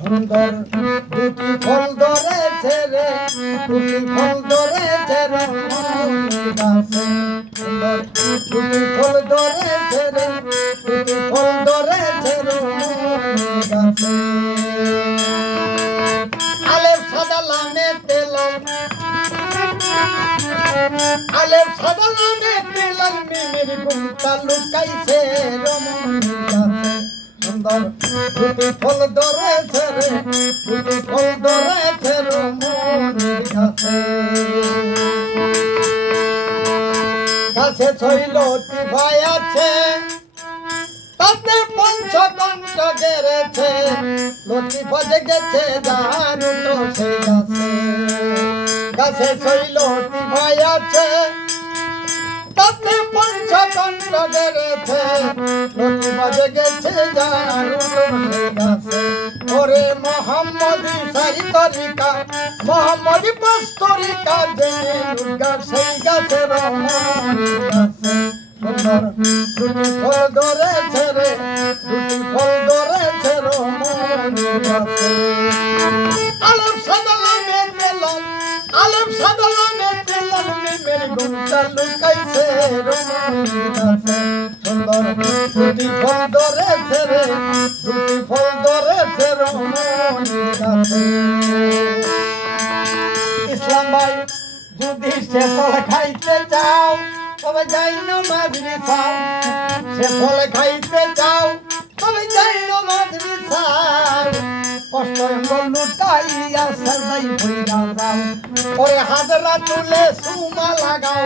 সুন্দর দুটি ফল ধরেছে রে, দুটি ফল ধরেছে রে রমণীর গাছে। সুন্দর দুটি ফল ধরেছে রে, দুটি ফল ধরেছে রমণীর গাছে। আলেপ সাদা লামেতে লাল, আলেপ সাদা লামেতে লাল মিমির গুমটা লুকাইছে রমণীর গাছে। সুন্দর দুটি ফল ধরেছে রে, দুটি ফল ধরেছে রমণীর গাছে। গাছে ছইলটি ভাই আছে, তাতে পঞ্চকণ্ঠ গেড়েছে, লতি ফজে গেছে জানুটো সেই গাছে। গাছে ছইলটি ভাই আছে, তাতে পঞ্চকণ্ঠ গেড়েছে, লতি ফজে গেছে জানুটো সেই গাছে। ওরে মোহাম্মদী সারি তরিকা, মোহাম্মদী পাঁচ তরিকা, জেনে দুর্গা সেই গাছে রমণীর গাছে। সুন্দর দুটি ফল ধরেছে রে, দুটি ফল ধরেছে রমণীর গাছে। আলেপ সাদা লামেতে লাল, আলেপ সাদা লামেতে লাল মিমের গুমটা লুকাইছে রমণীর গাছে। সুন্দর দুটি ফল ধরেছে রে, দুটি ফল ধরেছে রমণীর গাছে। ইসলাম ভাই যদি সে ফল খাইতে চাও, তবে যাই নামাজ বিছাও। সে ফল খাইতে চাও, তবে যাই নামাজ বিছাও। কষ্ট লুটাইয়া সাজাই ভইরা যাও, ওরে হাজরা তুলে চুমা লাগাও,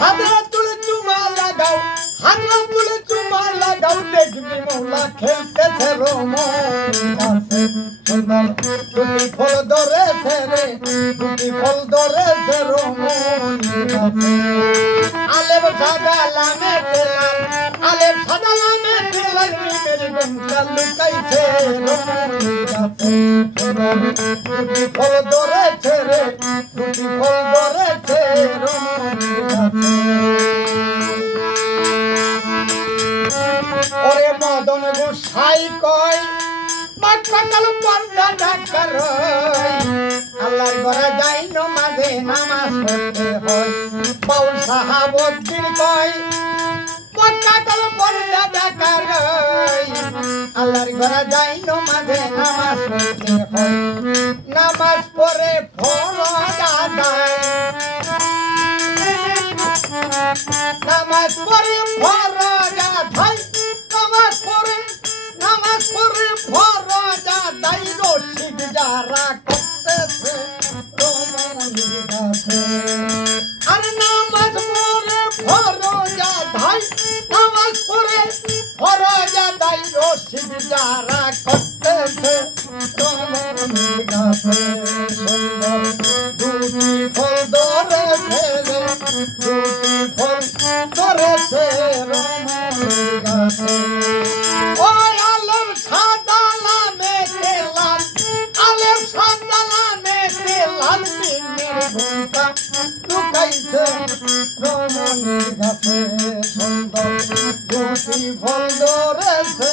হাজরা তুলে চুমা লাগাও, হাজরা তুলে চুমা লাগাও। দেখবি মৌলা খেলতেছে রমণীর গাছে। সুন্দর দুটি ফল ধরেছে রে, দুটি ফল ধরেছে রমণীর গাছে। আলেপ সাদা লামেতে লাল, আলেপ সাদা লামেতে লাল মিমের গুমটা লুকাইছে রমণীর গাছে। সুন্দর দুটি ফল ধরেছে রে, দুটি ফল ধরেছে রমণীর গাছে। ওরে মদন গোসাই কয়, মাঠটা কালো পর্দা ঢাকা রয়, আল্লাহর ঘরে যাই নামাজে নামাজ পড়তে হয়। বাউল সাহাবুদ্দিন কয়, মাঠটা কালো পর্দা ঢাকা রয়, আল্লাহর ঘরে যাই নামাজে নামাজ পড়তে হয়। নামাজ পড়ে ফরজ আদায়, নামাজ পড়ে ফরজ আদায়, নামাজ পড়ে, নামাজ পড়ে ফরজ আদায়। রশিদ যারা করতেছে রমণীর গাছে। আরে নামাজ পড়ে ফরজ আদায়, নামাজ পড়ে ফরজ আদায়। রশিদ যারা করতেছে রমণীর গাছে। সুন্দর দুটি ফল ধরেছে রে, দুটি ফল ধরেছে রমণীর গাছে। ওই আলেপ সাদা লামেতে লাল, আলেপ সাদা লামেতে লাল মিমের গুমটা লুকাইছে রমণীর গাছে। সুন্দর দুটি ফল ধরেছে